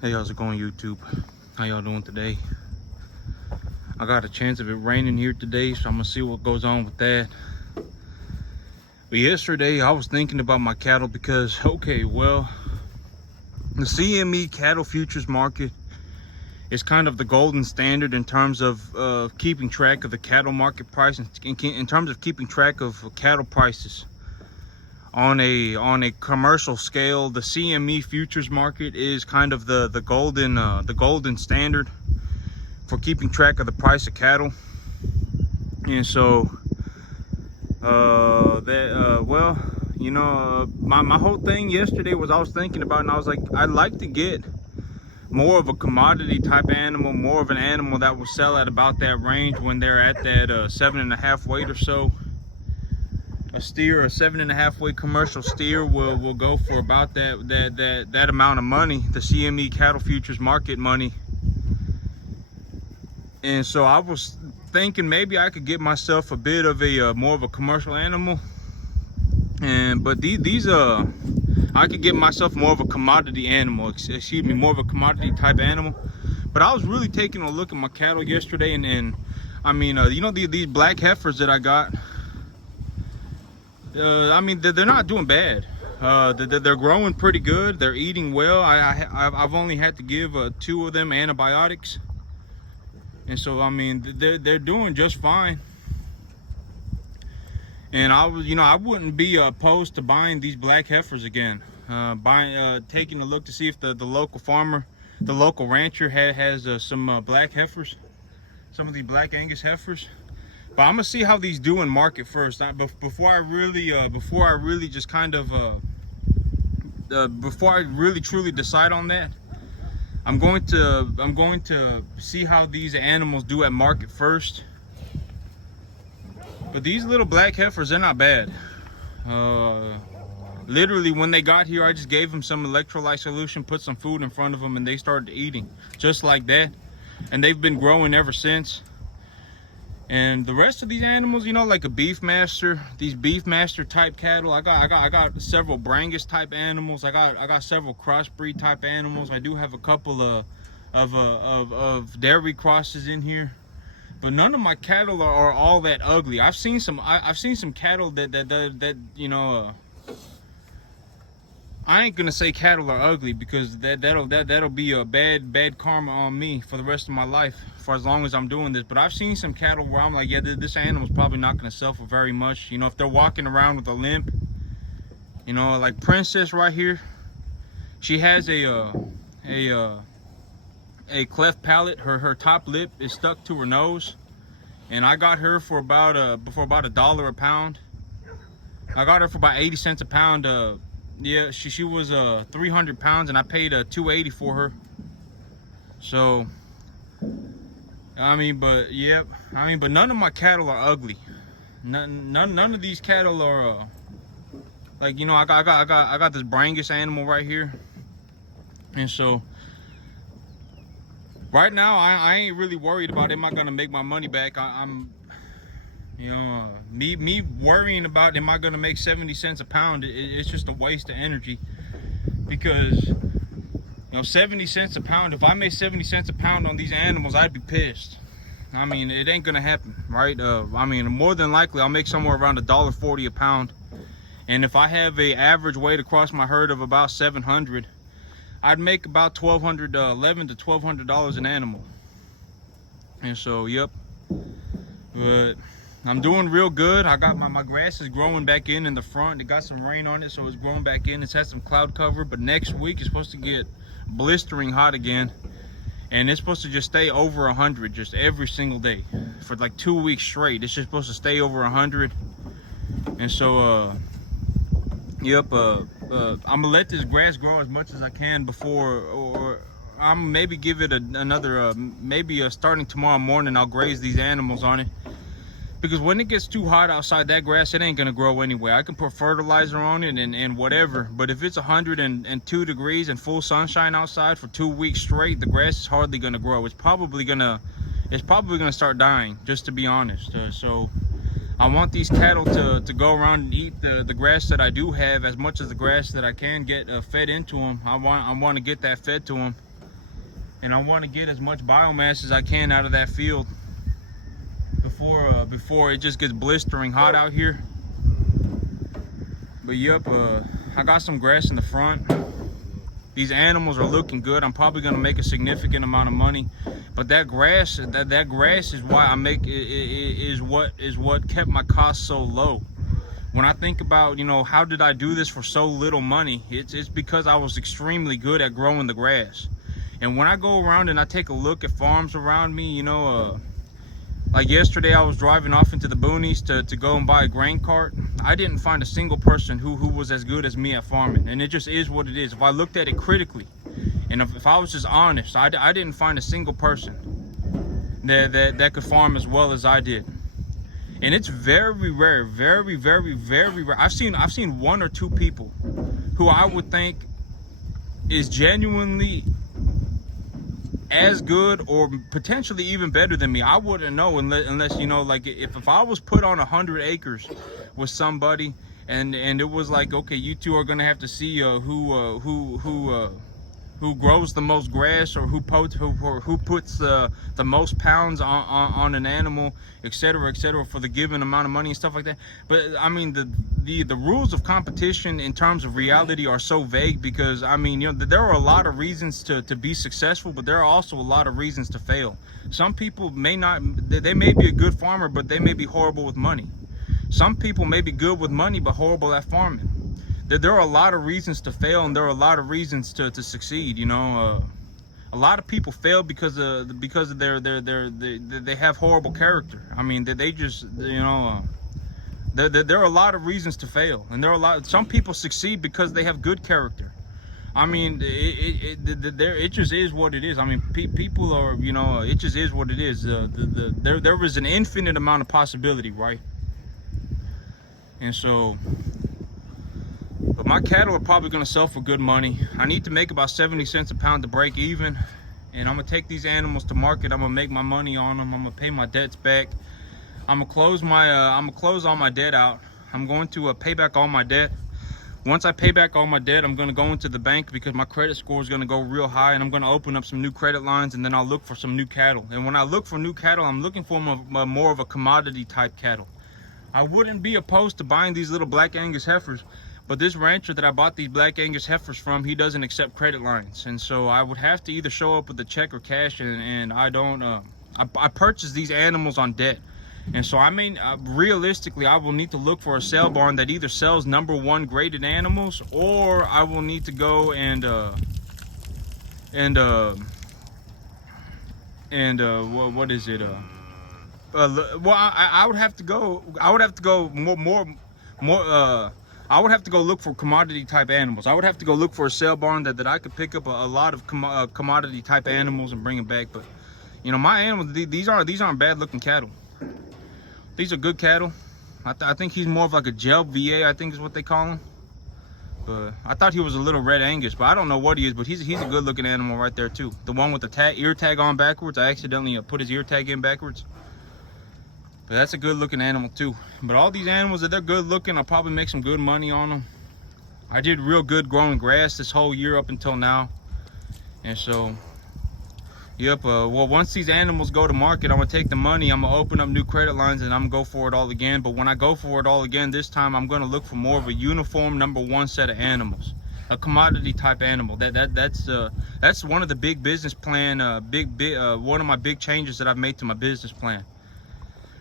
Hey, how's it going, YouTube? How y'all doing today? I got a chance of it raining here today, so I'm gonna see what goes on with that. But yesterday I was thinking about my cattle because, okay, well, the CME cattle futures market is kind of the golden standard in terms of keeping track of the cattle market price, and in terms of keeping track of cattle prices on a commercial scale. The CME futures market is kind of the golden standard for keeping track of the price of cattle. And so well, you know, my whole thing yesterday was, I was thinking about, and I was like, I'd like to get more of a commodity type animal, more of an animal that will sell at about that range when they're at that 7.5 weight or so. A steer, a 7.5 weight commercial steer will go for about that amount of money, the CME cattle futures market money. And so I was thinking maybe I could get myself a bit of a more of a commercial animal, but these I could get myself more of a commodity animal, excuse me, more of a commodity type animal. But I was really taking a look at my cattle yesterday, and I mean, you know, these black heifers that I got, I mean, they're not doing bad. They're growing pretty good. They're eating well. I've only had to give 2 of them antibiotics, and so I mean, they're doing just fine. And I was, you know, I wouldn't be opposed to buying these black heifers again. Taking a look to see if the local farmer, the local rancher has some black heifers, some of these black Angus heifers. But I'm gonna see how these do in market first. Before I really just kind of before I really truly decide on that, I'm going to see how these animals do at market first. But these little black heifers, they're not bad. Literally, when they got here, I just gave them some electrolyte solution, put some food in front of them, and they started eating just like that. And they've been growing ever since. And the rest of these animals, you know, like a Beefmaster, these Beefmaster type cattle, I got several Brangus type animals. I got several crossbreed type animals. I do have a couple of dairy crosses in here, but none of my cattle are all that ugly. I've seen some cattle that you know, I ain't gonna say cattle are ugly, because that'll be a bad karma on me for the rest of my life, for as long as I'm doing this. But I've seen some cattle where I'm like, yeah, this animal's probably not gonna sell for very much. You know, if they're walking around with a limp, you know, like Princess right here, she has a cleft palate. Her top lip is stuck to her nose, and I got her for about $1 a pound. I got her for about 80 cents a pound. Yeah, she was 300 pounds, and I paid $2.80 for her. So I mean, but yeah, I mean, but none of my cattle are ugly. None of these cattle are like, you know, I got this Brangus animal right here, and so right now I ain't really worried about, am I gonna make my money back. I'm you know, me worrying about, am I gonna make 70 cents a pound, it's just a waste of energy. Because, you know, 70 cents a pound, if I made 70 cents a pound on these animals, I'd be pissed. I mean, it ain't gonna happen, right? I mean, more than likely I'll make somewhere around $1.40 a pound. And if I have a average weight across my herd of about 700, I'd make about $1,1100 to $1,200 an animal. And so, yep. But I'm doing real good. I got my grass is growing back in the front. It got some rain on it, so it's growing back in. It's had some cloud cover, but next week it's supposed to get blistering hot again, and it's supposed to just stay over 100 just every single day for like 2 weeks straight. It's just supposed to stay over 100. And so yep, I'm gonna let this grass grow as much as I can before, or I'm maybe give it another maybe starting tomorrow morning I'll graze these animals on it. Because when it gets too hot outside, that grass, it ain't gonna grow anyway. I can put fertilizer on it and whatever, but if it's 102 degrees and full sunshine outside for 2 weeks straight, the grass is hardly gonna grow. It's probably gonna start dying, just to be honest. So I want these cattle to go around and eat the grass that I do have, as much as the grass that I can get fed into them. I want to get that fed to them. and I want to get as much biomass as I can out of that field before it just gets blistering hot out here. But yep, I got some grass in the front. These animals are looking good. I'm probably gonna make a significant amount of money, but that grass is why I make is what kept my costs so low. When I think about, you know, how did I do this for so little money, it's because I was extremely good at growing the grass. And when I go around and I take a look at farms around me, you know, like yesterday I was driving off into the boonies to go and buy a grain cart. I didn't find a single person who was as good as me at farming, and it just is what it is. If I looked at it critically, and if I was just honest, I didn't find a single person that could farm as well as I did. And it's very rare, very rare. I've seen one or two people who I would think is genuinely as good or potentially even better than me. I wouldn't know unless you know, like if I was put on 100 acres with somebody and it was like, okay, you two are gonna have to see who grows the most grass, or who puts the most pounds on an animal, etc., for the given amount of money and stuff like that. But I mean, the rules of competition in terms of reality are so vague, because I mean, you know, there are a lot of reasons to be successful, but there are also a lot of reasons to fail. Some people may be a good farmer, but they may be horrible with money. Some people may be good with money but horrible at farming. There are a lot of reasons to fail, and there are a lot of reasons to succeed. You know, a lot of people fail because of they have horrible character. I mean, they just, you know, there are a lot of reasons to fail, and some people succeed because they have good character. I mean, it just is what it is. I mean, people are, you know, it just is what it is. There is an infinite amount of possibility, right? And so, but my cattle are probably going to sell for good money. I need to make about 70 cents a pound to break even, and I'm going to take these animals to market. I'm going to make my money on them. I'm going to pay my debts back. I'm going to close all my debt out. I'm going to pay back all my debt. Once I pay back all my debt, I'm going to go into the bank because my credit score is going to go real high, and I'm going to open up some new credit lines, and then I'll look for some new cattle. And when I look for new cattle, I'm looking for more of a commodity type cattle. I wouldn't be opposed to buying these little Black Angus heifers, but this rancher that I bought these Black Angus heifers from, he doesn't accept credit lines. And so I would have to either show up with a check or cash, and I don't, I purchased these animals on debt. And so I mean, realistically, I will need to look for a sale barn that either sells #1 graded animals, or I will need to go what is it? Well, I would have to go. I would have to go I would have to go look for commodity type animals. I would have to go look for a sale barn that I could pick up a lot of commodity type animals and bring them back. But you know, my animals, these aren't bad looking cattle. These are good cattle. I think he's more of like a gel VA, I think is what they call him. But I thought he was a little red Angus, but I don't know what he is. But he's a good looking animal right there too. The one with the ear tag on backwards. I accidentally put his ear tag in backwards. But that's a good looking animal too. But all these animals, if they're good looking, I'll probably make some good money on them. I did real good growing grass this whole year up until now. And so, yep, well, once these animals go to market, I'm gonna take the money, I'm gonna open up new credit lines, and I'm gonna go for it all again. But when I go for it all again, this time I'm gonna look for more of a uniform #1 set of animals, a commodity type animal. That's one of the big business plan, one of my big changes that I've made to my business plan.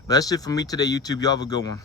That's it for me today, YouTube. Y'all have a good one.